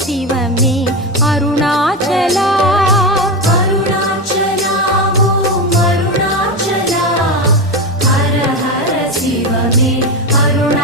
शिवमे Arunachala. Arunachala ॐ Arunachala. हर हर शिवमे Aruna